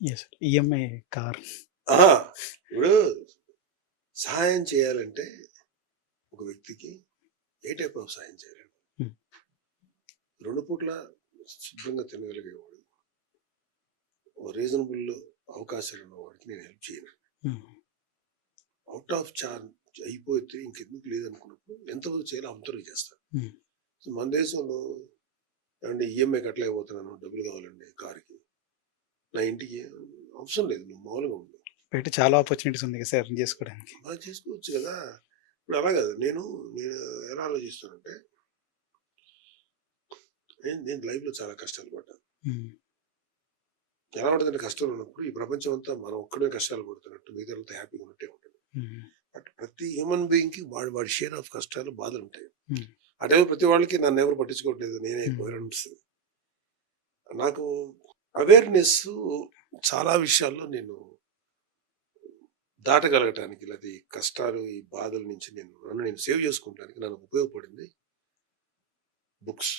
Yes. EMI car. ఆహా! ఇప్పుడు సహాయం చేయాలంటే ఒక వ్యక్తికి ఏ టైప్ ఆఫ్ సహాయం చేయాలి? హ్మ్. 2 పూట్ల శుభ్రంగా తినగలిగేవాడు, రీజనబుల్ అవకాశాలు ఉన్నవాడికి నేను హెల్ప్ చేయను. హ్మ్. ఔట్ ఆఫ్ చార్జ్ అయిపోతే ఇంకెందుకు లేదనుకున్నప్పుడు ఎంతవరకు చేయాలో అంతవరకు చేస్తాను. హ్మ్. సో మన దేశంలో ఏవండీ ఈఎంఐ కట్టలేకపోతున్నాను, డబ్బులు కావాలండి కార్‌కి. నా ఇంటికి అవసరం లేదు. నువ్వు మామూలుగా ఉండు. బయట చాలా ఆపర్చునిటీస్ ఉంది కదా సార్ ఎర్న్ చేసుకోవడానికి. చేసుకోవచ్చు కదా! ఇప్పుడు అలా కాదు. నేను ఎలా ఆలోచిస్తానంటే, నేను లైఫ్‌లో చాలా కష్టాలు పడ్డాను. హ్మ్. ఎలా ఉంటదంటే కష్టాలు ఉన్నప్పుడు ఈ ప్రపంచం అంతా మనం ఒక్కడే కష్టాలు పడుతున్నట్టు మిగతాదంతా హ్యాపీగా ఉన్నట్టే ఉంటది. హ్మ్. బట్ ప్రతి హ్యూమన్ బీయింగ్‌కి వాడి షేర్ ఆఫ్ కష్టాలు, బాధలుంటాయి. హ్మ్. ఆ టైంలో ప్రతి వాళ్ళకి నన్నెవరు పట్టించుకోవట్లేదు. నేనే హ్మ్. ఎక్కువ అనిపిస్తది. నాకు అవేర్‌నెస్సు చాలా విషయాల్లో నేను దాటగలగటానికి, లేతే ఈ కష్టాలు, ఈ బాధల నుంచి నన్ను నేను సేవ్ చేసుకుంటానికి నాకు ఉపయోగపడింది బుక్స్.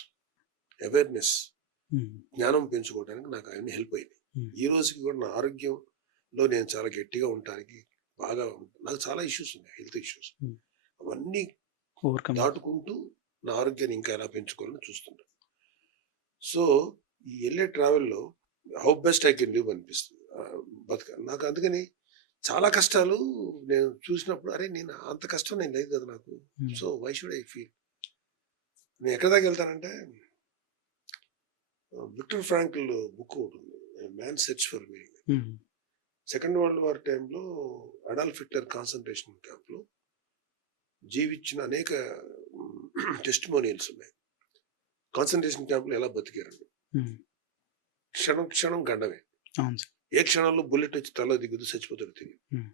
అవేర్‌నెస్, హ్మ్. జ్ఞానం పెంచుకోవడానికి నాకు అవన్నీ హెల్ప్ అయినాయి. హ్మ్. ఈ రోజుకి కూడా నా ఆరోగ్యంలో నేను చాలా గట్టిగా ఉండటానికి బాగా నాకు చాలా ఇష్యూస్ ఉన్నాయి. Health issues. హ్మ్. అవన్నీ ఓవర్‌కమ్. దాటుకుంటూ నా ఆరోగ్యాన్ని ఇంకా ఎలా పెంచుకోవాలని చూస్తుంటా. సో, ఈ యెళ్ళే ట్రావెల్‌లో how best I can live అనిపిస్తుంది. నాకు అందుకని చాలా కష్టాలు నేను చూసినప్పుడు అరే! నేను అంత కష్టం నేను లేదు కదా నాకు. Hmm. So, why should I feel? నేను ఎక్కడి దాకా వెళ్తానంటే విక్టర్ ఫ్రాంక్ల్ బుక్ ఒకటుంది. 'Man search for meaning.' Hmm. Second world war టైంలో అడాల్ఫ్ హిట్లర్ కాన్సంట్రేషన్ క్యాంప్‌లో జీవించిన అనేక టెస్టిమోనియల్స్ ఉన్నాయి. కాన్సంట్రేషన్ క్యాంప్‌లో ఎలా బతికారని. హ్మ్. క్షణం క్షణం గండమే. అవును సార్. ఏ క్షణంలో బుల్లెట్ వచ్చి తలలో దిగుద్దో చచ్చిపోతాడో తెలీదు. హ్మ్.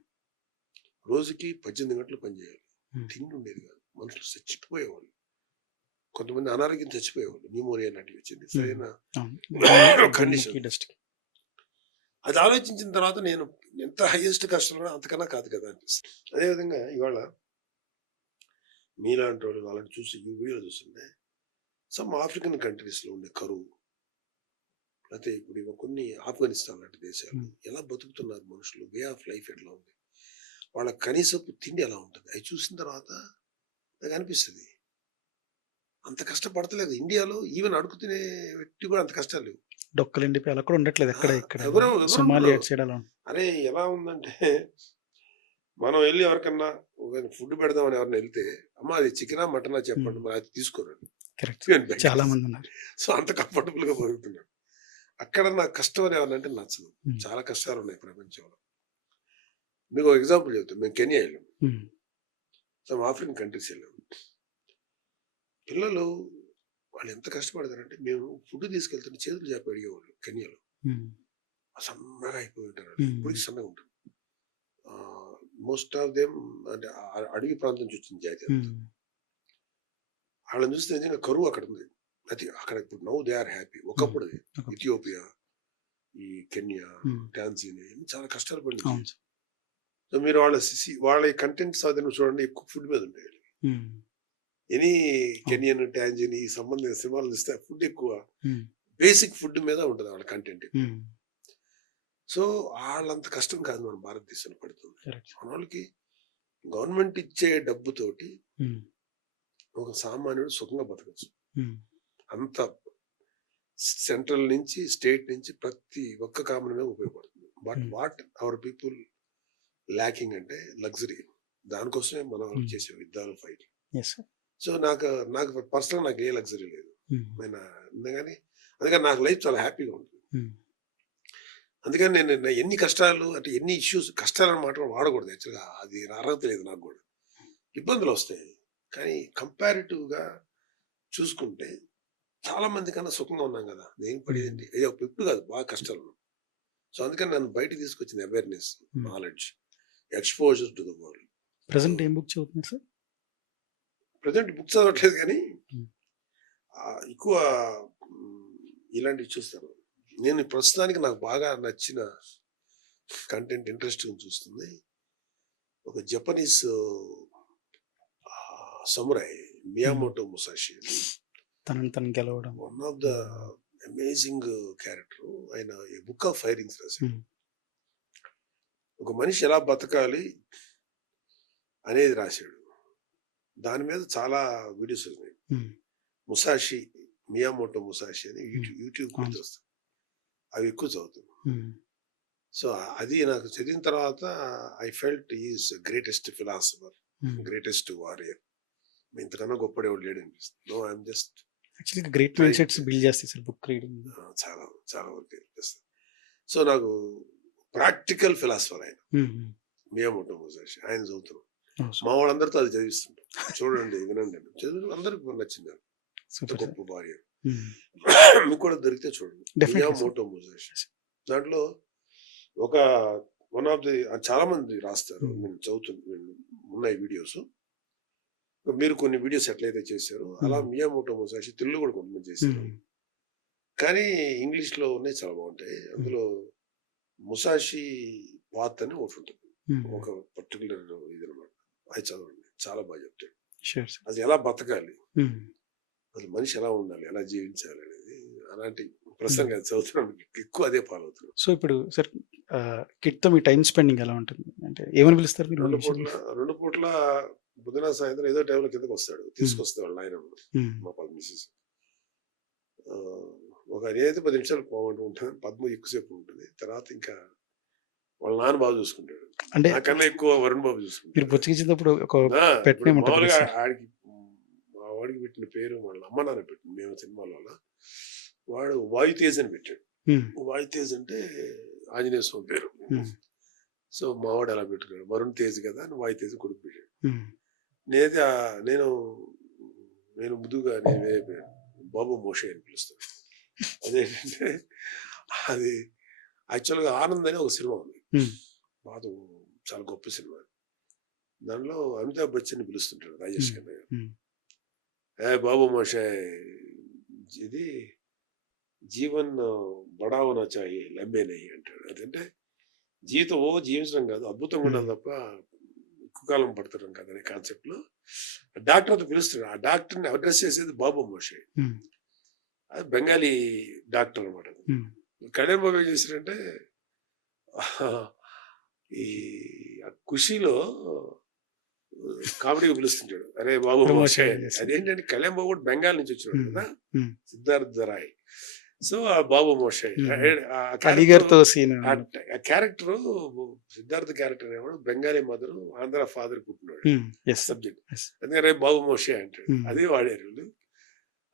రోజుకి 18 గంటలు పనిచేయాలి. హ్మ్. తిండి ఉండేది కాదు. మనుషులు చచ్చిపోయేవాళ్ళు. కొంతమంది అనారోగ్యం చచ్చిపోయేవాళ్ళు. న్యూమోనియా లాంటివి వచ్చింది. హ్మ్. సరైన అవును. కండిషన్. దుమ్ముకి, డస్ట్‌కి. అది ఆలోచించిన తర్వాత నేను ఎంత హైయెస్ట్ కష్టంలో అంతకన్నా కాదు కదా అనిపిస్తుంది. అదేవిధంగా ఇవాళ మీలాంటి వాళ్ళు అలాంటి చూసి ఈ వీడియో చూస్తుంటే సమ్ ఆఫ్రికన్ కంట్రీస్‌లో ఉండే కరువు, లేతే ఇప్పుడు కొన్ని ఆఫ్ఘనిస్తాన్ లాంటి దేశాలు హ్మ్. ఎలా బతుకుతున్నారు మనుషులు, వే ఆఫ్ లైఫ్ ఎట్లా ఉంది, వాళ్ళ కనీసపు తిండి ఎలా ఉంటుంది, అవి చూసిన తర్వాత నాకు అనిపిస్తుంది అంత కష్టపడతలేదు ఇండియాలో. ఈవెన్ అడుగు తినే వ్యక్తి కూడా అంత కష్టాలు లేవు. డొక్కలుండిపోయి అలా కూడా ఉండట్లేదు ఆ, ఇక్కడ ఎవరు సోమాలియా ఉండరు. అటు సైడ్ అలా అరే ఎలా ఉందంటే మనం వెళ్ళి ఎవరికన్నా ఫుడ్ పెడదామని ఎవరైనా వెళ్తే అమ్మ అది చికెనా మటనా చెప్పండి, హ్మ్. మరి అది తీసుకోరండి. కరెక్ట్. బెంగర్స్. చాలా మందున్నారు. సో అంత కంఫర్టబుల్ గా బతుకుతున్నాడు. అక్కడ నాకు కష్టం అని ఎవరంటే నచ్చదు. హ్మ్. చాలా కష్టాలు ఉన్నాయి ప్రపంచంలో. మీకు ఒక ఎగ్జాంపుల్ చెప్తాను. మేము కెన్యా వెళ్ళాం. హ్మ్. సమ్ ఆఫ్రికన్ కంట్రీస్ వెళ్ళాం. పిల్లలు వాళ్ళు ఎంత కష్టపడతారంటే మేము ఫుడ్ తీసుకెళ్తుంటే చేతులు చాపి అడిగేవాళ్ళు కెన్యాలో. హ్మ్. సన్నగా అయిపోయి ఉంటారు వాళ్ళు. హ్మ్. ఇప్పటికి సన్నగా ఉంటారు. మోస్ట్ ఆఫ్ దెమ్ అంటే అడవి ప్రాంతం నుంచి వచ్చిన జాతి అంతా. హ్మ్. వాళ్ళని చూస్తే నిజంగా కరువు అక్కడ ఉంది. అది అక్కడ ఇప్పుడు నౌ దే ఆర్ హ్యాపీ. హ్మ్. ఒకప్పుడు అది ఓకే. ఇథియోపియా, ఈ కెన్యా, హ్మ్. టాంజానియా ఇవన్నీ చాలా కష్టాలు పడిన అవును జీవితం. సార్. సో మీరు వాళ్ళ కంటెంట్స్ అది చూడండి ఎక్కువ ఫుడ్ మీద ఉంటాయి. హ్మ్. ఎనీ అవును. కెనియన్, టాంజానియా ఈ సంబంధించిన సినిమాలు చూస్తే ఫుడ్ ఎక్కువ. హ్మ్. బేసిక్ ఫుడ్ మీద ఉంటది వాళ్ళ కంటెంట్ ఎక్కువ. హ్మ్. సో ఆళ్ళంత కష్టం కాదు మన భారతదేశంలో పడుతుంది. కరెక్ట్. మనోళ్ళకి గవర్నమెంట్ ఇచ్చే డబ్బుతోటి హ్మ్. ఒక సామాన్యుడు సుఖంగా బతకచ్చు. హ్మ్. అంత సెంట్రల్ నుంచి, స్టేట్ నుంచి ప్రతి ఒక్క కామన్ మ్యాన్ ఉపయోగపడుతుంది. బట్ హ్మ్. వాట్ అవర్ పీపుల్ ల్యాకింగ్ అంటే లగ్జరీ. దానికోసమే మన వాళ్ళు హ్మ్. చేసే యుద్ధాలు, ఫైట్లు. Yes sir. సో నాకు పర్సనల్‌గా నాకు ఏ లగ్జరీ లేదు. హ్మ్. నేను అందుకని నాకు లైఫ్ చాలా హ్యాపీగా ఉంటుంది. హ్మ్. అందుకని నేను ఎన్ని కష్టాలు అంటే ఎన్ని ఇష్యూస్, కష్టాలన్న మాట కూడా వాడకూడదు యాక్చువల్‌గా. అది అర్హత లేదు నాకు గూడా. ఇబ్బందులొస్తాయి. కానీ కంపారిటివ్‌గా చూసుకుంటే చాలా మంది కన్నా సుఖంగా ఉన్నాం గదా! దేనికి హ్మ్. పడేదేంటి? ఇప్పుడు కాదు బాగా కష్టాలున్నాం. సో, అందుకని నన్ను బయటికి తీసుకొచ్చింది అవేర్‌నెస్, హ్మ్. Knowledge, exposure to the world. So, present ఏం బుక్ చదువుతున్నారు సార్? ప్రెజెంట్ బుక్స్ చదవట్లేదు గానీ హ్మ్. ఎక్కువ ఇలాంటివి చూస్తాను. నేను ప్రస్తుతానికి నాకు బాగా నచ్చిన కంటెంట్ ఇంట్రెస్టింగ్ చూస్తుంది. ఒక జపనీస్ సమురాయ్ హ్మ్. మియామోటో ముసాషి అని తనని తను గెలవడం. వన్ ఆఫ్ ద హ్మ్. Amazing character. ఆయన ఏ బుక్ ఆఫ్ ఫైర్ రింగ్స్ రాశాడు. హ్మ్. ఒక మనిషి ఎలా బతకాలి అనేది రాశాడు. దాని మీద చాలా వీడియోస్ ఉన్నాయి. హ్మ్. ముసాషి, మియామోటో ముసాషి అని హ్మ్. యూట్యూబ్ అవును. గురించి వస్తాయి. అవి ఎక్కువ చదువుతాను. హ్మ్. సో అది నాకు చదివిన తర్వాత I felt is greatest philosopher, hmm. Greatest warrior. ఇంతకన్నా గొప్పడేవాడు లేడు అనిపిస్తుంది. నో ఐఎమ్ జస్ట్ యాక్చువల్‌గా గ్రేట్ మైండ్ సెట్స్ బిల్డ్ చేస్తాయి సార్ బుక్ రీడింగ్. చాలా చాలా వరకు అనిపిస్తుంది. సో నాకు ప్రాక్టికల్ ఫిలాసఫర్ ఆయన హ్మ్. హ్మ్. మియామోటో ముసాషి. ఆయన చదువుతున్నాం. ఓహ్! మా వాళ్ళందరితో అది చదివిస్తుంటాం. చూడండి, వినండి అని. చదివి అందరికి నచ్చింది నాకు. అంత సూపర్ సార్. గొప్ప వారియర్. హ్మ్. మీకు కూడా దొరికితే చూడండి. Definitely sir. Miyamoto Musashi. దాంట్లో ఒక వన్ ఆఫ్ ది చాలా మంది రాస్తారు. హ్మ్. నేను ఉన్నాయి వీడియోస్. మీరు కొన్ని వీడియోస్ ఎట్లయితే చేశారో అలా హ్మ్. మియామోటో ముసాషి తెలుగు కూడా కొంతమంది చేశారు. హ్మ్. కానీ ఇంగ్లీష్ లో ఉన్నాయి చాలా బాగుంటాయి. హ్మ్. అందులో ముసాషి పాత్ అని ఒకటి ఉంటుంది. హ్మ్. ఒక పర్టికులర్ ఇది అనమాట. అది చదవండి, చాలా బాగా చెప్తాడు. Sure sir. అది ఎలా బతకాలి, హ్మ్. అసలు మనిషి ఎలా ఉండాలి, ఎలా జీవించాలి అనేది అలాంటి హ్మ్. ప్రసంగా చదువుతున్నాను. ఎక్కువ అదే ఫాలో అవుతున్నాను. సో ఇప్పుడు సార్ కిడ్‌తో మీ టైమ్ స్పెండింగ్ ఎలా ఉంటుంది? అంటే ఏమని పిలుస్తారు మీరు రెండు యూజువల్లీ? పూట్ల రెండు పూట్ల పొద్దున సాయంత్రం ఏదో టైంలో కిందకి వస్తాడు, హ్మ్. తీసుకొస్తాడు ఆయన. హ్మ్. మా మిస్సెస్ ఒక నేనైతే 10 నిమిషాలు పోగొంటూ ఉంటాను. పద్మ ఎక్కువసేపు ఉంటుంది. తర్వాత ఇంకా వాళ్ళ నాన్న బాగా చూసుకుంటాడు. అంటే నాకన్నా ఎక్కువ వరుణ్ బాబు మీరు చూసుకుంటాడు. బుచ్చగించినప్పుడు ఒక పెట్ ఇప్పుడు నేమ్ ఉంటది కదా మామూలుగా సార్. ఆడికి మా వాడికి పెట్టిన పేరు వాళ్ళ అమ్మ నాన్న పెట్టింది. మేము సినిమాలో అలా. వాడు వాయుతేజ్ అని పెట్టాడు. హ్మ్. వాయుతేజ్ అంటే ఆంజనేయ స్వామి పేరు. హ్మ్. సో మావాడు అలా పెట్టుకున్నాడు. వరుణ్ తేజ్ కదా అని వాయుతేజ్ కొడుకు పెట్టాడు. హ్మ్. నేనైతే నేను నేను ముద్దుగా నేను వేరే పేరు బాబు మోషే అని పిలుస్తాను. అదేంటంటే అది యాక్చువల్గా ఆనంద్ అని ఒక సినిమా ఉంది. హ్మ్. బాగా చాలా గొప్ప సినిమా. దానిలో అమితాబ్ బచ్చన్ పిలుస్తుంటాడు రాజేష్ హ్మ్. ఖన్నా గారు. హ్మ్. ఏ బాబు మోషే, ఇది జీవన్ బడా హోనా చాహియే లంబే నహీ అంటాడు. అదంటే జీవితం జీవించడం కాదు, అద్భుతంగా హ్మ్. ఉండాలి తప్ప ఎక్కువ కాలం పడతాం కదా అనే కాన్సెప్ట్ లో డాక్టర్ పిలుస్తాడు. ఆ డాక్టర్ని అడ్రస్ చేసేది బాబు మోషే. హ్మ్. అది బెంగాలీ డాక్టర్ అనమాట. హ్మ్. కళ్యాణ్ బాబు ఏం చేశారంటే ఈ ఖుషీలో కామెడీగా పిలుస్తుంటాడు, అరే బాబు మోషే ప్రమోషన్ అని. చేస్తారు. అదేంటంటే కళ్యాణ్ బాబు కూడా బెంగాల్ నుంచి వచ్చినాడు హ్మ్. కదా, హ్మ్. సిద్ధార్థ్ రాయ్. సో ఆ బాబు మోషే హ్మ్. ఆ అలీగారితో క్యారెక్టర్, సీన్ ఆ క్యారెక్టర్ సిద్ధార్థ్ క్యారెక్టర్ ఏమో బెంగాలీ మదర్ ఆంధ్ర ఫాదర్ పుట్టినాడు హ్మ్. యెస్. సబ్జెక్ట్. యెస్. అందుకని రేపు బాబు మోషే అంటాడు. హ్మ్. అదే వాడారు వీళ్ళు.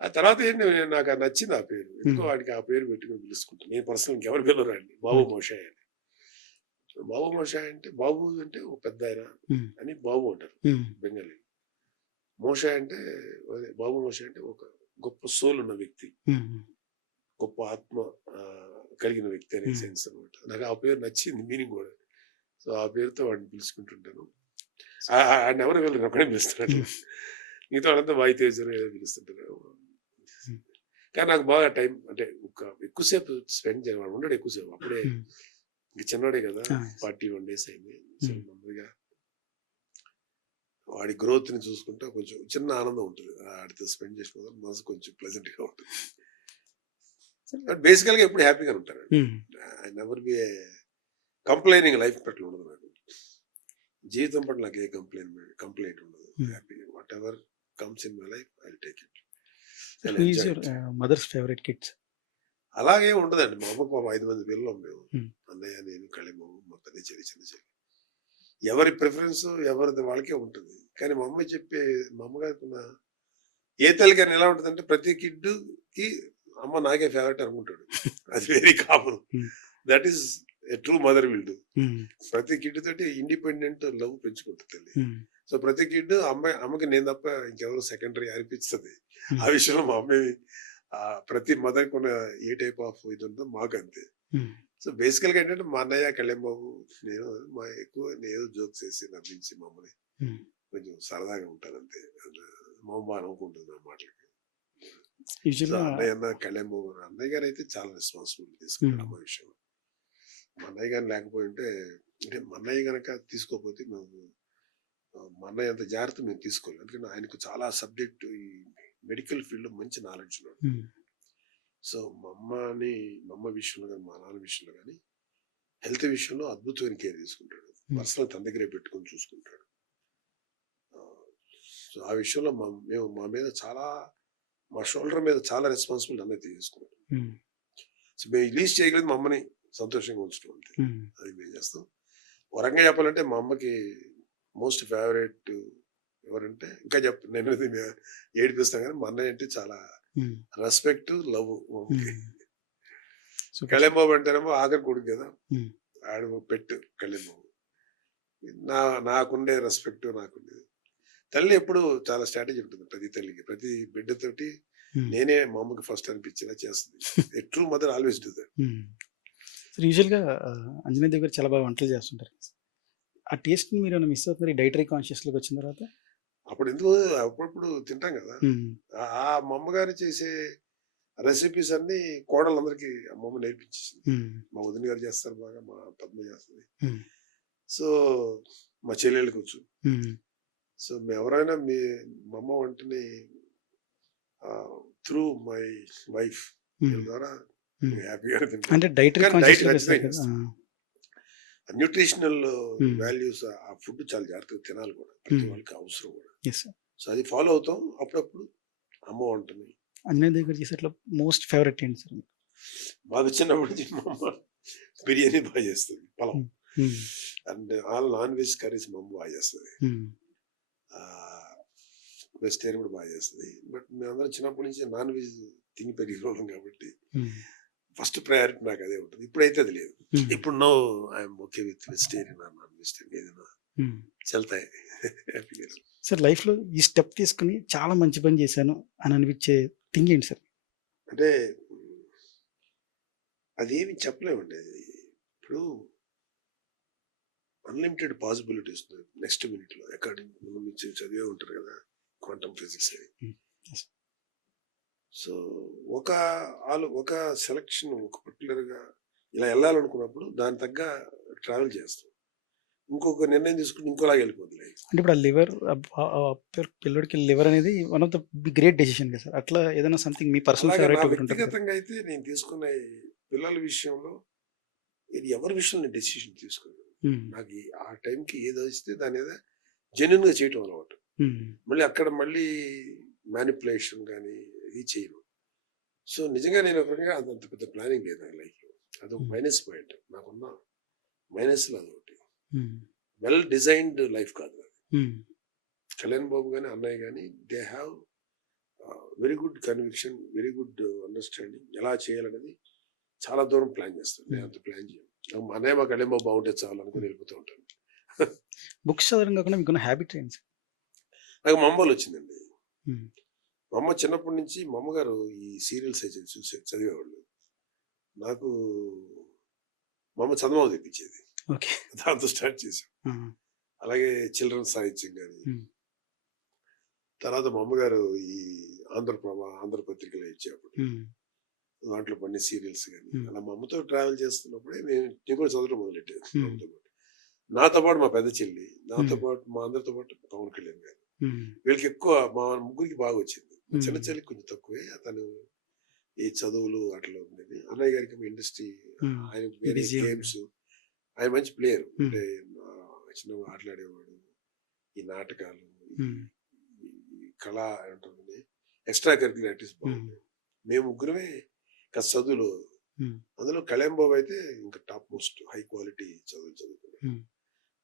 ఆ తర్వాత ఏంటి, నాకు అది నచ్చింది ఆ పేరు. ఎందుకో హ్మ్. వాడికి ఆ పేరు పెట్టుకుని పిలుచుకుంటాను. నేను పర్సనల్ ఇంకెవరు పిలవరండి బాబు ఓకే. మోషే అని. బాబు మోషే అంటే బాబు అంటే ఒక పెద్ద ఆయన హ్మ్. అని బాబు అంటారు హ్మ్. బెంగాలీ. మోషే అంటే బాబు మోషే అంటే ఒక గొప్ప సోల్ ఉన్న వ్యక్తి, హ్మ్. గొప్ప ఆత్మ ఆ, కలిగిన వ్యక్తి అనే హ్మ్. సెన్స్ అనమాట. నాకు ఆ పేరు నచ్చింది, మీనింగ్ కూడా. సో ఆ పేరుతో వాడిని పిలుచుకుంటుంటాను. ఆయన ఎవరు వెళ్ళరు, ఒకడే పిలుస్తున్నాడు. హ్మ్. మిగతా వాళ్ళంతా వాయితేజ్ అని ఏదో పిలుస్తుంటారు. హ్మ్. కానీ నాకు బాగా టైం అంటే ఎక్కువసేపు స్పెండ్ చేయాలి, వాడు ఉండడు ఎక్కువసేపు. అప్పుడే హ్మ్. ఇంక చిన్నవాడే కదా, ఆ! 41 days అయింది. సో హ్మ్. నెమ్మదిగా వాడి గ్రోత్ ని చూసుకుంటే కొంచెం చిన్న ఆనందం ఉంటుంది. వాడితో స్పెండ్ చేసుకోవడం మనసు కొంచెం ప్లెజెంట్ గా ఉంటుంది. బట్ బేసికల్ గా ఎప్పుడు హ్యాపీగా ఉంటాను. హ్మ్. I never be A complaining life పట్ల ఉండదు నాకు. జీవితం పట్ల నాకు ఏ కంప్లైంట్ ఉండదు. Hmm. Happy whatever comes in my life I take it so and who is enjoy your it. Mother's favourite kids? అలాగే ఉండదండి. మా అమ్మకు 5 మంది పిల్లలు మేము. హ్మ్. అన్నయ్య, నేను, కళిమమ్మ, మా పెద్ద చెల్లి, చిన్న చెల్లి. ఎవరి ప్రిఫరెన్స్ ఎవరిది వాళ్ళకే ఉంటుంది. కానీ మా అమ్మగారికి ఉన్న ఏ తల్లికైనా ఎలా ఉంటుందంటే ప్రతి కిడ్కి అమ్మ నాకే ఫేవరెట్ అనుకుంటాడు. అది వెరీ కామన్. హ్మ్. That is a true mother will do. హ్మ్. ప్రతి కిడ్ తోటి ఇండిపెండెంట్ లవ్ పెంచుకుంటుంది తల్లి. హ్మ్. సో ప్రతి కిడ్ అమ్మకి నేను తప్ప ఇంకెవరు సెకండరీ అనిపిస్తుంది. హ్మ్. ఆ విషయంలో మా అమ్మ ప్రతి మదర్కి ఉన్న ఏ టైప్ ఆఫ్ ఇది ఉందో మాకు అంతే. హ్మ్. సో బేసికల్ గా ఏంటంటే మా అన్నయ్య, కళ్యాణ్ బాబు, నేను నేను జోక్స్ వేసి నవ్వించి మమ్మల్ని హ్మ్. కొంచెం సరదాగా ఉంటాను అంతే. మా అమ్మ అనుకుంటుంది నా మాటలకి. సో యూజువల్‌గా కళ్యాణ్ బాబు అన్నయ్య గారు అయితే చాలా రెస్పాన్సిబిలిటీ తీసుకుంటాడు హ్మ్. అమ్మ విషయంలో. మా అన్నయ్య గారు లేకపోయి ఉంటే, అంటే మా అన్నయ్య గనక తీసుకోకపోతే మేము మా అన్నయ్య అంత జాగ్రత్త మేము తీసుకోలేదు. ఎందుకంటే ఆయనకు చాలా సబ్జెక్ట్ ఈ మెడికల్ ఫీల్డ్ లో మంచి నాలెడ్జ్ ఉన్నాడు. హ్మ్. సో మా అమ్మ విషయంలో కానీ మా నాన్న విషయంలో కానీ హెల్త్ విషయంలో అద్భుతమైన కేర్ తీసుకుంటాడు. పర్సనల్ తన దగ్గరే పెట్టుకొని చూసుకుంటాడు. సో ఆ విషయంలో మేము మా మీద చాలా మా షోల్డర్ మీద చాలా రెస్పాన్సిబిలిటీ అన్నది తీసుకున్నాడు. సో మేము రిలీజ్ చేయగలిగి మా అమ్మని సంతోషంగా ఉంచడం అంతే. అది మేము చేస్తాం. ఒక రకంగా చెప్పాలంటే మా అమ్మకి మోస్ట్ ఫేవరెట్ ఎవరంటే ఇంకా నేను ఏడిపిస్తాను కానీ మా అన్నయ్య అంటే చాలా రెస్పెక్ట్ లవ్. కళ్యాణ్ బాబు అంటేనేమో ఆఖరి కొడుకు కదా, ఆడు పెట్టు కళ్యాణ్ బాబు. నాకుండే రెస్పెక్ట్ నాకుండేది. తల్లి ఎప్పుడు చాలా స్ట్రాటజీ ఉంటుంది ప్రతి తల్లికి. ప్రతి బిడ్డతోటి నేనే మా అమ్మకి ఫస్ట్ అనిపించేలా చేస్తుంది. ఏ true mother always do that. యూజువల్గా అంజనీ దగ్గర చాలా బాగా వంటలు చేస్తుంటారు. ఆ టేస్ట్ మీరు ఏమైనా మిస్ అవుతున్నారు డైటరీ కాన్షియస్లోకి వచ్చిన తర్వాత? అప్పుడు ఎందుకు అప్పుడప్పుడు తింటాం కదా. ఆ మా అమ్మగారు చేసే రెసిపీస్ అన్ని కోడళ్ళందరికీ అమ్మమ్మ నేర్పించేసింది. మా వదిన గారు చేస్తారు బాగా, మా పద్మ చేస్తుంది, సో మా చెల్లెళ్ళకి వచ్చు. సో మేము ఎవరైనా మా అమ్మ వంటని త్రూ మై వైఫ్ ద్వారా హ్యాపీగా తింటాం. న్యూట్రిషనల్ వాల్యూస్ ఆ ఫుడ్ చాలా జాగ్రత్తగా తినాలి కూడా, ప్రతి వాళ్ళకి అవసరం కూడా. సో అది ఫాలో అవుతాం. అప్పుడప్పుడు అమ్మ వంటని అన్నీ దగ్గర చేసేట్లో మోస్ట్ ఫేవరెట్ ఏంటి సార్? మాకు చిన్నప్పటి నుంచి మా అమ్మ బిర్యానీ బాగా చేస్తుంది, పొలం and all non veg curries మా అమ్మ బాగా చేస్తుంది, వెజిటేరియన్ కూడా బాగా చేస్తుంది. బట్ మేమందరం చిన్నప్పటి నుంచి నాన్ వెజ్ తిని పెరిగిన వాళ్ళం కాబట్టి ఫస్ట్ ప్రయారిటీ నాకు అదే ఉంటుంది. ఇప్పుడైతే అది లేదు. ఇప్పుడు no I'm okay with vegetarian or non vegetarian, ఏదైనా చల్తాయి హ్యాపీగా. సార్ లైఫ్లో ఈ స్టెప్ తీసుకుని చాలా మంచి పని చేశాను అని అనిపించే థింగ్ ఏంటి సార్? అంటే అదేమి చెప్పలేమండి. ఇప్పుడు అన్లిమిటెడ్ పాసిబిలిటీస్ నెక్స్ట్ మినిట్లో. అకార్డింగ్ మనం చదివే ఉంటారు కదా క్వాంటమ్ ఫిజిక్స్ అని. సో ఒక సెలక్షన్ ఒక పర్టికులర్గా ఇలా వెళ్ళాలనుకున్నప్పుడు దాని తగ్గ ట్రావెల్ చేస్తాం. ఇంకొక నిర్ణయం తీసుకుని ఇంకోలాగా వెళ్ళిపోతుంది. అంటే ఇప్పుడు ఆ లివర్ పిల్లడికి లివర్ అనేది one of the great decision కదా సార్. అట్లా ఏదైనా సంథింగ్ మీ పర్సనల్ ఫేవరెట్ వ్యక్తిగతంగా అయితే నేను తీసుకునే పిల్లల విషయంలో ఇది ఎవరి విషయంలో నేను డెసిషన్ తీసుకోను. నాకు ఆ టైంకి ఏదో ఇస్తే దాని మీద జెన్యున్ గా చేయటం అలవాటు. మళ్ళీ అక్కడ మళ్ళీ మ్యానిపులేషన్ కానీ ఇది చేయను. సో నిజంగా నేను ఒక రకంగా అంత పెద్ద ప్లానింగ్ లేదు నా లైఫ్ లో. అదొక మైనస్ పాయింట్ నాకున్న మైనస్ లో అదొకటి. వెల్ డిజైన్డ్ లైఫ్ కాదు అది. కళ్యాణ్ బాబు కానీ అన్నయ్య కానీ they have very good conviction, very good understanding. ఎలా చేయాలనేది చాలా దూరం ప్లాన్ చేస్తాను. నేను అంత ప్లాన్ చేయను. మా అన్నయ్య మా కళ్యాణ్ బాబు బాగుంటే చాలు అనుకుని వెళ్ళిపోతూ ఉంటాను. బుక్స్ చదవడం కాకుండా మీకున్న హ్యాబిట్ ఏంటి? నాకు మా అమ్మ వచ్చిందండి. మా అమ్మ చిన్నప్పటి నుంచి మా అమ్మగారు ఈ సీరియల్స్ చదివేవాళ్ళు. నాకు మా అమ్మ చదవడం తెప్పించేది, దాంతో స్టార్ట్ చేసాం. అలాగే చిల్డ్రన్స్ సాహిత్యం కానీ, తర్వాత మా అమ్మగారు ఈ ఆంధ్రపత్రికలో ఇచ్చేప్పుడు దాంట్లో పడిన సీరియల్స్ కానీ, అలా మా అమ్మతో ట్రావెల్ చేస్తున్నప్పుడే నేను కూడా చదవడం మొదలెట్టాను. నాతో పాటు మా పెద్ద చెల్లి, నాతో పాటు మా అందరితో పాటు పవన్ కళ్యాణ్ గారు, వీళ్ళకి ఎక్కువ, మా ముగ్గురికి బాగా వచ్చింది. చిన్న చెల్లికి కొంచెం తక్కువే, అతను ఈ చదువులు అట్లా ఉండేది. అన్నయ్య గారికి ఇండస్ట్రీ, ఆయన వేరే గేమ్స్, ఆయన మంచి ప్లేయర్. అంటే చిన్నగా ఆటలాడేవాడు, ఈ నాటకాలు, కళ ఉంటుంది, ఎక్స్ట్రా కరిక్యులర్ యాక్టివిటీస్ బాగుంటాయి. మేము ముగ్గురమే కాస్త చదువులు, అందులో కళ్యాణ్ బాబు అయితే ఇంకా టాప్ మోస్ట్ హై క్వాలిటీ చదువుకున్నాడు.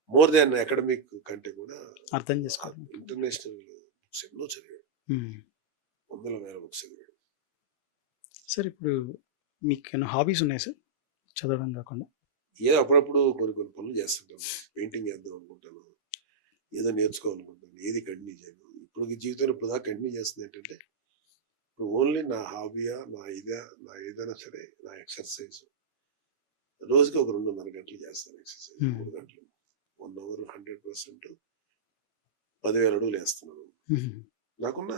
మోర్ దాన్ అకాడమిక్ కంటే కూడా అర్థం చేసుకోవాలి, ఇంటర్నేషనల్ బుక్స్ ఎన్నో చదివాడు, 100,000 బుక్స్ చదివాడు. సార్ ఇప్పుడు మీకు ఏమైనా హాబీస్ ఉన్నాయి సార్ చదవడం కాకుండా? ఏదో అప్పుడప్పుడు కొన్ని పనులు చేస్తుంటాను. పెయింటింగ్ చేద్దాం అనుకుంటాను, ఏదో నేర్చుకోవాలనుకుంటాను, ఏది కంటిన్యూ చేయను. ఇప్పుడు జీవితంలో ఇప్పుడు దాకా కంటిన్యూ చేస్తుంది ఏంటంటే, ఇప్పుడు ఓన్లీ నా హాబీయా, నా ఏదైనా సరే, నా ఎక్సర్సైజ్ రోజుకి ఒక 2.5 గంటలు చేస్తాను ఎక్సర్సైజ్. 3 గంటలు, 1 hour 100% 10,000 అడుగులు వేస్తున్నాను. నాకున్న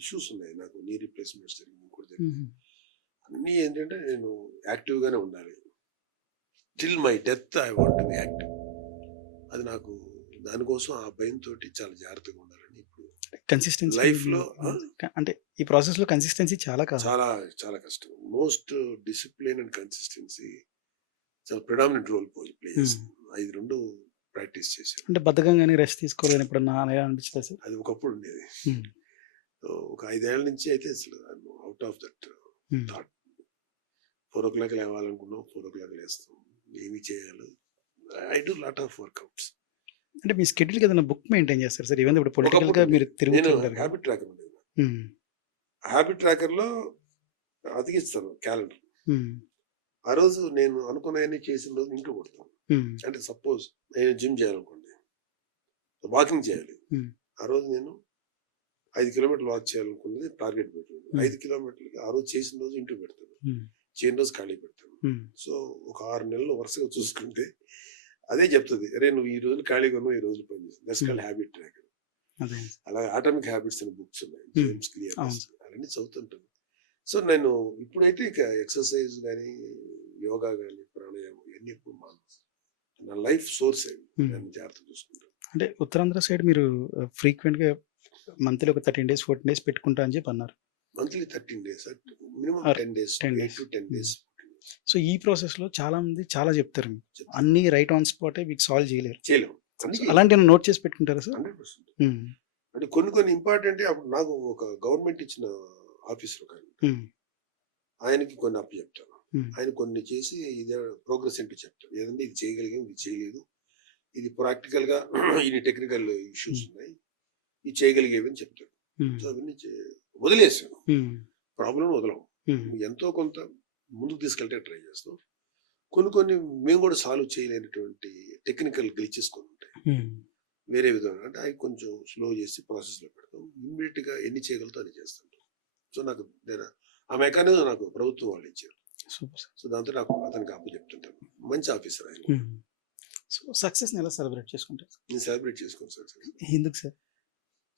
ఇష్యూస్ ఉన్నాయి, నాకు నీ రీప్లేస్మెంట్ జరిగింది కూడా జరిగింది. అన్నీ ఏంటంటే నేను యాక్టివ్గానే ఉండాలి. Till my death I want to be active. అది నాకు, దానికోసం ఆ భయంతో చాలా జాగ్రత్తగా ఉండాలని. ఇప్పుడు కన్సిస్టెన్సీ లైఫ్ లో అంటే ఈ ప్రాసెస్ లో కన్సిస్టెన్సీ చాలా చాలా చాలా కష్టం. మోస్ట్ డిసిప్లిన్ అండ్ కన్సిస్టెన్సీ చాలా ప్రిడామినెంట్ రోల్ ప్లే చేస్తుంది. ఇది 2 ప్రాక్టీస్ చేశాను. అంటే బద్ధకంగాని రెస్ట్ తీసుకోవాలని ఎప్పుడన్నా అలా అనిపించలేదా సార్? అది ఒకప్పుడు ఉండేది. హ్మ్. ఒక 5 ఏళ్ల నుంచి అయితే అసలు ఔట్ ఆఫ్ దట్ హ్మ్. థాట్. 4:00 లేవాలనుకున్నాం, 4:00 లేస్తాం. ఏమి చేయాలి? I do lot of workouts. అంటే మీ షెడ్యూల్‌కి ఏదైనా బుక్ మెయింటైన్ చేస్తారా సార్? ఈవెన్ ఇప్పుడు ఒకప్పుడు పొలిటికల్‌గా మీరు నేను తిరుగుతుంటారు కదా! హ్యాబిట్ ట్రాకర్ ఉండేది. హ్మ్. హ్యాబిట్ ట్రాకర్‌లో అతికిస్తాను క్యాలెండర్. హ్మ్. ఆ రోజు నేను అనుకున్నయన్నీ చేసిన రోజు ఇంట్లో కొడతాను. హ్మ్. అంటే సపోజ్ నేను జిమ్ చేయాలనుకోండి, వాకింగ్ చేయాలి. హ్మ్. ఆ రోజు నేను 5 కిలోమీటర్లు వాక్ చేయాలనుకున్నది టార్గెట్ పెట్టుకున్నాను. హ్మ్. 5 కిలోమీటర్లకి ఆ రోజు చేసిన రోజు ఇంట్లో పెడతాను. హ్మ్. చేయని రోజు ఖాళీ పెడతాను. హ్మ్. సో, ఒక 6 నెలలు వరుసగా చూసుకుంటే అదే చెప్తది. అరే! నువ్వు ఈ రోజులు ఖాళీగా ఉన్నావు, ఈ రోజులు పని చేసావు. దట్స్ హ్మ్. Called habit tracker. అదే. అలాగే అటామిక్ హ్యాబిట్స్ అనే బుక్స్ ఉన్నాయి. హ్మ్. జేమ్స్ క్లియర్ అవును. రాసిన అవన్నీ చదువుతుంటాను. సో, నేను ఇప్పుడైతే ఇక ఎక్సర్సైజ్ గాని, యోగా గాని, ప్రాణాయామం ఇవన్నీ ఎప్పుడు మానేశాను. నా లైఫ్ సోర్స్ అవి. హ్మ్. దాన్ని జాగ్రత్తగా చూసుకుంటాను. అంటే ఉత్తరాంధ్ర సైడ్ మీరు ఫ్రీక్వెంట్‌గా మంత్లీ ఒక 13 డేస్, 14 డేస్ పెట్టుకుంటా అని చెప్పి అన్నారు. Monthly 13 days minimum or 10 days, 10 8 days. To 10 hmm. Days so, ఈ ప్రాసెస్‌లో చాలామంది చాలా చెప్తారు మీకు. చెప్తాను. అన్నీ రైట్ ఆన్ స్పాటే మీకు సాల్వ్ చేయలేరు. చేయలేము. అన్నీ సో, చేయలేము. అలాంటియేమైనా నోట్ చేసి పెట్టుకుంటారా సార్? 100%. హ్మ్. అంటే కొన్ని కొన్ని ఇంపార్టెంటే అప్పుడు నాకు ఒక గవర్నమెంట్ ఇచ్చిన ఆఫీసర్ ఒక ఆయన. హ్మ్. ఆయనకి కొన్ని అప్పచెప్తాను. హ్మ్. ఆయన కొన్ని చేసి ఇదే ప్రోగ్రెస్ ఏంటో చెప్తాడు. ఏదంటే ఇది చేయగలిగాం, ఇది చేయలేదు. ఇది ప్రాక్టికల్‌గా ఇన్ని టెక్నికల్ ఇష్యూస్ హ్మ్. ఉన్నాయి. ఇది చేయగలిగేవి అని చెప్తాడు. హ్మ్. సో, అవన్నీ వదిలేసాను. హ్మ్. ప్రాబ్లమ్ వదలం. హ్మ్. ఎంతో కొంత ముందుకు తీసుకెళ్ళటే ట్రై చేస్తాం. కొన్ని కొన్ని మేము కూడా సాల్వ్ చేయలేనటువంటి టెక్నికల్ గ్లిచెస్ కొన్ని ఉంటాయి. హ్మ్. వేరే విధంగా అంటే అవి కొంచెం స్లో చేసి ప్రాసెస్‌లో పెడతాం. ఇమ్మీడియేట్‌గా ఎన్ని చేయగలుగుతామో అన్ని చేస్తాను. సో, నాకు ఆ మెకానిజం నాకు ప్రభుత్వం వాళ్ళు ఇచ్చారు. Super sir. సో, దాంతో నాకు అతనికి అప్పచెప్తుంటాను. మంచి ఆఫీసర్ ఆయన. హ్మ్. సో, సక్సెస్‌ని ఎలా సెలబ్రేట్ చేసుకుంటారు? నేను సెలబ్రేట్ చేసుకోను సక్సెస్. ఎందుకు sir?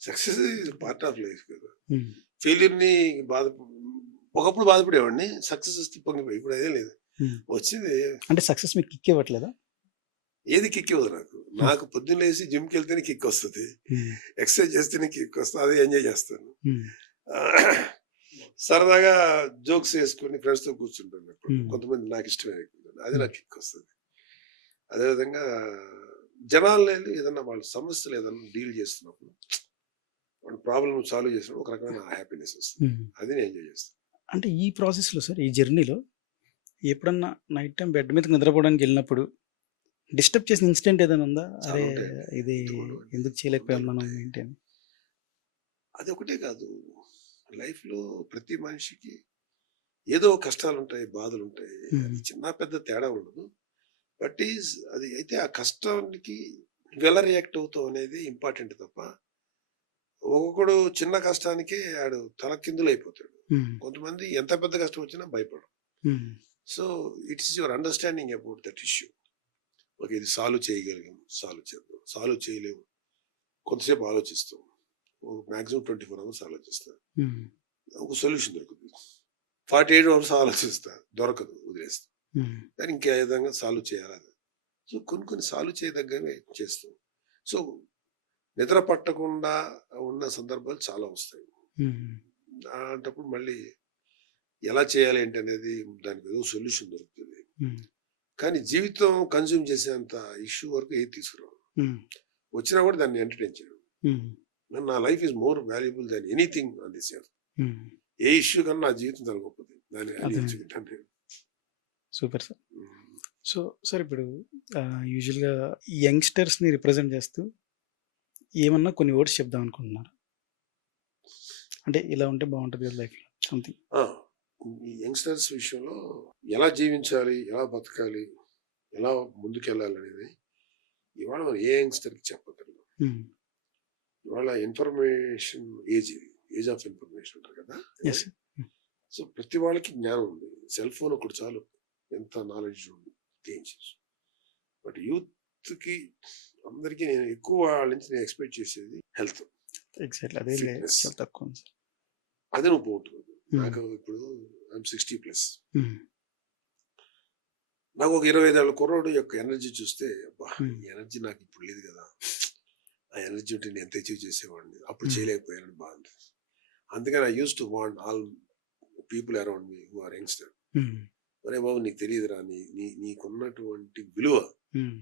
Success is part of life కదా! హ్మ్. ఫెయిల్యూర్‌ని బాధ ఒకప్పుడు బాధపడేవాడిని. సక్సెస్ వస్తే పొంగిపోయి. ఇప్పుడు అదేం లేదు. హ్మ్. వచ్చింది అంటే సక్సెస్ మీకు కిక్ ఇవ్వట్లేదా? ఏది కిక్ ఇవ్వదు నాకు. నాకు పొద్దున్న లేసి జిమ్‌కెళ్తేనే కిక్ వస్తది. హ్మ్. ఎక్సర్సైజ్ చేస్తేనే కిక్ వస్తది. అదే ఎంజాయ్ చేస్తాను. హ్మ్. సరదాగా జోక్స్ వేసుకొని ఫ్రెండ్స్‌తో కూర్చుంటాను ఎప్పుడు. హ్మ్. కొంతమంది నాకు ఇష్టమైన వ్యక్తులు. అది హ్మ్. నాకు కిక్ వస్తది. అదేవిధంగా జనాల్లో ఏదన్నా వాళ్ళ సమస్యలు ఏదన్నా డీల్ చేస్తున్నప్పుడు వాళ్ళ ప్రాబ్లమ్ సాల్వ్ చేసినప్పుడు ఒక రకమైన హ్యాపీనెస్ వస్తుంది. హ్మ్. అది నేను ఎంజాయ్ చేస్తాను. అంటే ఈ ప్రాసెస్‌లో సార్, ఈ జర్నీలో ఎప్పుడన్నా నైట్ టైమ్ బెడ్ మీదకి నిద్రపోవడానికెళ్ళినప్పుడు డిస్టర్బ్ చేసిన ఇన్సిడెంట్ ఏదైనా ఉందా? చాలా అరే! ఉంటాయండి. ఇది ఎంతమంది ఎందుకు చేయలేకపోయాం మనం ఉంటాయి. ఏంటి అని? అదొకటే కాదు. లైఫ్‌లో ప్రతి మనిషికి ఏదో కష్టాలుంటాయి, బాధలుంటాయి. హ్మ్. అది చిన్న పెద్ద తేడా ఉండదు. అది అయితే ఆ కష్టానికి ఎలా రియాక్ట్ అవుతావు అనేది ఇంపార్టెంట్ తప్ప, ఒక్కొక్కడు చిన్న కష్టానికే ఆడు తలకిందులైపోతాడు. హ్మ్. కొంతమంది ఎంత పెద్ద కష్టం వచ్చినా భయపడరు. హ్మ్. So, it is your understanding about that issue. Okay. ఇది సాల్వ్ చేయగలిగాం. సాల్వ్ చేద్దాం. సాల్వ్ చేయలేము. కొంతసేపు ఆలోచిస్తాం. మాక్సిమం 24 అవర్స్ ఆలోచిస్తా. హ్మ్. ఒక సొల్యూషన్ దొరుకుతుంది. 48 అవర్స్ ఆలోచిస్తా. దొరకదు. వదిలేస్తా. హ్మ్. కానీ ఇంకే విధంగా సాల్వ్ చేయాలి. సో, కొన్ని కొన్ని సాల్వ్ చేయదగ్గవి చేస్తాం. సో, నిద్ర పట్టకుండా ఉన్న సందర్భాలు చాలా వస్తాయి. హ్మ్. అలాంటప్పుడు మళ్ళీ ఎలా చేయాలి ఏంటి అనేది దానికి ఏదో సొల్యూషన్ దొరుకుతది. హ్మ్. కానీ జీవితం కన్జ్యూమ్ చేసేంత ఇష్యూ వరకు ఏది తీసుకురాను. హ్మ్. వచ్చినా కూడా దాన్ని ఎంటర్‌టైన్ చేయను. హ్మ్. నా life is more valuable than anything on this earth. హ్మ్. ఏ ఇష్యూ కన్నా నా జీవితం చాలా గొప్పది. దాన్ని అది అదేనండి. ఎంచుకుంటాను నేను. Super sir. హ్మ్. సో, సార్ ఇప్పుడు యూజువల్‌గా యంగ్‌స్టర్స్‌ని రిప్రజెంట్ చేస్తూ ఏమన్నా కొన్ని వర్డ్స్ చెప్దాం అనుకుంటున్నారా? అంటే ఇలా ఉంటే బావుంటది కదా లైఫ్‌లో సంథింగ్. ఆ! ఈ యంగ్‌స్టర్స్ విషయంలో ఎలా జీవించాలి? ఎలా బతకాలి? ఎలా ముందుకెళ్ళాలనేది ఇవాళ మనం ఏ యంగ్‌స్టర్‌కి చెప్పక్కర్లేదు. హ్మ్. ఇవాళ ఇన్ఫర్మేషన్ ఏజ్ ఇది. ఏజ్ ఆఫ్ ఇన్ఫర్మేషన్ అంటారు కదా! Yes sir. హ్మ్. సో, ప్రతి వాళ్ళకి జ్ఞానం ఉంది. సెల్ ఫోన్ ఒకటి చాలు. ఎంత నాలెడ్జ్ ఉంది. గెయిన్ చేయొచ్చు. బట్ యూత్‌కి అందరికీ నేను ఎక్కువ వాళ్ళ నుంచి నేను ఎక్స్‌పెక్ట్ చేసేది హెల్త్, ఎగ్జాక్ట్‌లీ అదే ఫిట్‌నెస్. చాలా తక్కువ ఉంది సార్. అదే నువ్వు పోగొట్టుకోవద్దు. హ్మ్. నాకు ఇప్పుడు ఐయామ్ 60+. హ్మ్. నాకు ఒక 25 ఏళ్ల కుర్రోడు యొక్క ఎనర్జీ చూస్తే అబ్బా! హ్మ్. ఈ ఎనర్జీ నాకు ఇప్పుడు లేదు కదా! ఆ ఎనర్జీ ఉంటే నేను ఎంత అచీవ్ చేసేవాడిని. అప్పుడు హ్మ్. చేయలేకపోయానని బాధనిపిస్తుంది. అందుకని I used to want all people around me who are youngster. Hmm. ఒరే బాబు నీకు తెలియదురా నీకున్నటువంటి విలువ, ఉమ్,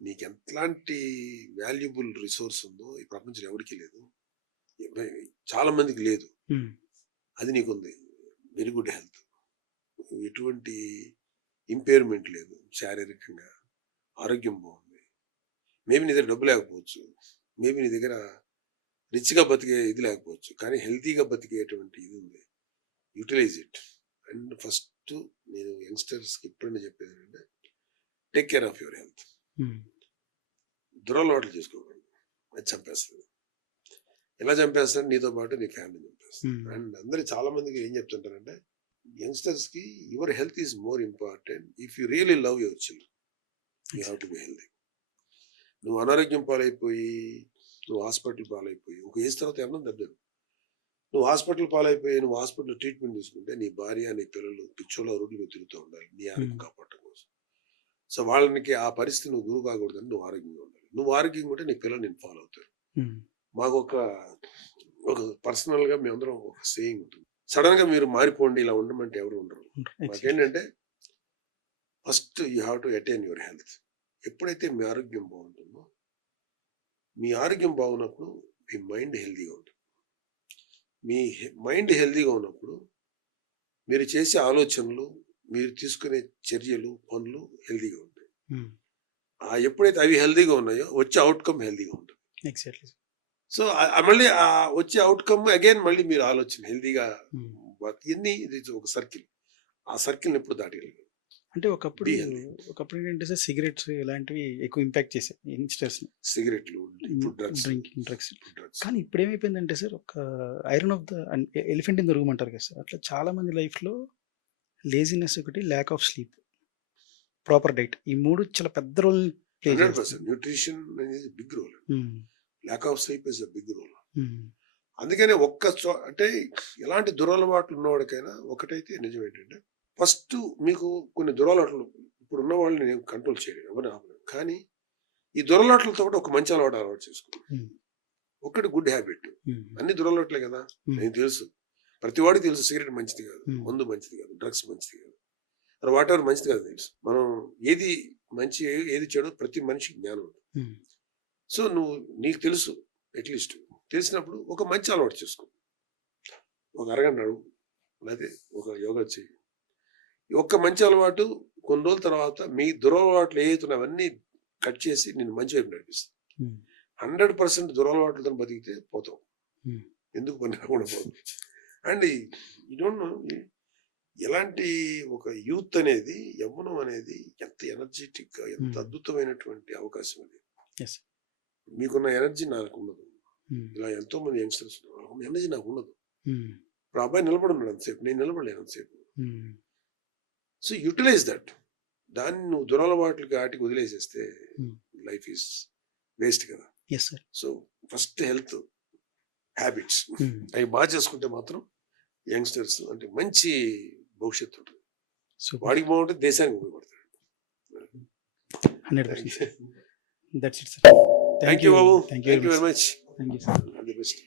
నీకు ఎట్లాంటి వాల్యుబుల్ రిసోర్స్ ఉందో ఈ ప్రపంచంలో ఎవరికి లేదు, చాలా మందికి లేదు, ఉమ్, అది నీకుంది. వెరీ గుడ్ హెల్త్, ఎటువంటి ఇంపైర్మెంట్ లేదు, శారీరకంగా ఆరోగ్యం బాగుంది. మేబీ నీ దగ్గర డబ్బు లేకపోవచ్చు, మేబీ నీ దగ్గర రిచ్గా బతికే ఇది లేకపోవచ్చు, కానీ హెల్తీగా బతికేటువంటి ఇది ఉంది. Utilise it. అండ్ ఫస్ట్ నేను యంగ్స్టర్స్కి ఎప్పుడైనా చెప్పేది ఏంటంటే take care of your health. Um, దురలవాట్లు చేసుకోకండి, అది చంపేస్తుంది. ఎలా చంపేస్తాడు? నీతో పాటు నీ ఫ్యామిలీ చంపేస్తుంది. ఉమ్, అండ్ అందరు చాలా మందికి ఏం చెప్తుంటారంటే యంగ్స్టర్స్కి your health is more important. If you really love your children you have to be healthy. నువ్వు అనారోగ్యం పాలైపోయి, నువ్వు హాస్పిటల్ పాలైపోయి, ఒక ఏజ్ తర్వాత ఏమన్నా దెబ్బలు, నువ్వు హాస్పిటల్ పాలైపోయి నువ్వు హాస్పిటల్ ట్రీట్మెంట్ తీసుకుంటే నీ భార్య నీ పిల్లలు పిచ్చోళ్ళ రోడ్ల మీద తిరుగుతూ ఉండాలి నీ ఆరోగ్యం కాపాడటం కోసం. సో వాళ్ళకి ఆ పరిస్థితి నువ్వు గురువు కాకూడదని నువ్వు ఆరోగ్యంగా ఉండాలి. నువ్వు ఆరోగ్యంగా ఉంటే నీ పిల్లలు నేను ఫాలో అవుతారు. ఉమ్, మాకు ఒక పర్సనల్గా మేమందరం ఒక సేయింగ్ ఉంటుంది, సడన్ గా మీరు మారిపోండి ఇలా ఉండమంటే ఎవరు ఉండరు. మాకేంటంటే first you have to attain your health. ఎప్పుడైతే మీ ఆరోగ్యం బాగుంటుందో, మీ ఆరోగ్యం బాగున్నప్పుడు మీ మైండ్ హెల్తీగా ఉంటుంది. మీ మైండ్ హెల్తీగా ఉన్నప్పుడు మీరు చేసే ఆలోచనలు, మీరు తీసుకునే చర్యలు, పనులు హెల్తీగా ఉంటాయి. ఉమ్, ఎప్పుడైతే అవి హెల్తీగా ఉన్నాయో వచ్చే అవుట్కమ్ హెల్తీగా ఉంటుంది. ఎగ్జాక్ట్లీ. సో మళ్ళీ ఆ వచ్చే అవుట్కమ్ అగైన్ మళ్ళీ మీరు ఆలోచన హెల్తీగా ఉమ్. ఇవన్నీ ఇది ఒక సర్కిల్. ఆ సర్కిల్ని ఎప్పుడు దాటగలిగారు. అంటే ఒకప్పుడు ఏంటంటే సార్ సిగరెట్స్ ఇలాంటివి ఎక్కువ ఇంపాక్ట్ చేశాయి యంగ్స్టర్స్, సిగరెట్లు, ఇప్పుడు డ్రగ్స్. Drinking, drugs. కానీ ఇప్పుడు ఏమైపోయిందంటే సార్, ఒక iron of the elephant in the room అంటారు కదా సార్, అట్లా చాలా మంది లైఫ్లో లేజినెస్ ఒకటి, lack of sleep, proper diet, ఈ మూడు చాలా పెద్ద రోల్ ప్లే 100% న్యూట్రిషన్ అనేది big role. Lack of sleep is a big role. అందుకనే అంటే ఎలాంటి దురలవాట్లు ఉన్నవాడికైనా ఒకటైతే నిజం ఏంటంటే, ఫస్ట్ మీకు కొన్ని దురలవాట్లు ఇప్పుడు ఉన్న వాళ్ళని నేను కంట్రోల్ చేయలేను, ఎవరిని ఆపలేను. కానీ ఈ దురలవాట్లతో కూడా ఒక మంచి అలవాటు చేసుకోవాలి. ఒకటి గుడ్ హ్యాబిట్. అన్ని దురలవాట్లే కదా, నేను తెలుసు, ప్రతి వాడికి తెలుసు సిగరెట్ మంచిది కాదు, మందు మంచిది కాదు, డ్రగ్స్ మంచిది కాదు, వాట్ ఎవర్ మంచిది కాదు తెలుసు. మనం ఏది మంచి ఏది చెడు ప్రతి మనిషికి జ్ఞానం ఉంటుంది. సో నీకు తెలుసు, అట్లీస్ట్ తెలిసినప్పుడు ఒక మంచి అలవాటు చేసుకో. ఒక అరగంట నడువు, లేకపోతే ఒక యోగా చేయి. ఒక్క మంచి అలవాటు కొన్ని రోజుల తర్వాత మీ దురలవాట్లు ఏవైతున్నాయి అవన్నీ కట్ చేసి నేను మంచి వైపు నడిపిస్తాను. 100% దురలవాట్లతో బతికితే పోతాం, ఎందుకు పని రాకుండా పోతాం. అండ్ ఈ డోంట్ నో ఎలాంటి ఒక యూత్ అనేది, యవ్వనం అనేది ఎంత ఎనర్జెటిక్ గా, ఎంత అద్భుతమైనటువంటి అవకాశం అది. మీకున్న ఎనర్జీ నాకు ఉండదు. ఇలా ఎంతో మంది యంగ్స్టర్స్ ఉన్నారు, ఎనర్జీ నాకు ఉండదు. ఇప్పుడు అబ్బాయి నిలబడి ఉన్నాడు అంతసేపు, నేను నిలబడలేను అంతసేపు. So utilise that. దాన్ని నువ్వు దురలవాట్లకి ఆటికి వదిలేసేస్తే లైఫ్ ఈజ్ వేస్ట్ కదా. సో ఫస్ట్ హెల్త్ హ్యాబిట్స్ అవి బాగా చేసుకుంటే మాత్రం యంగ్స్టర్స్ అంటే మంచి భవిష్యత్తు ఉంటుంది. వాడికి బాగుంటే దేశానికి ఉపయోగపడతాడు. 100%. That's it, sir. Thank you, Babu. Thank you very much. Thank you, sir. All the best.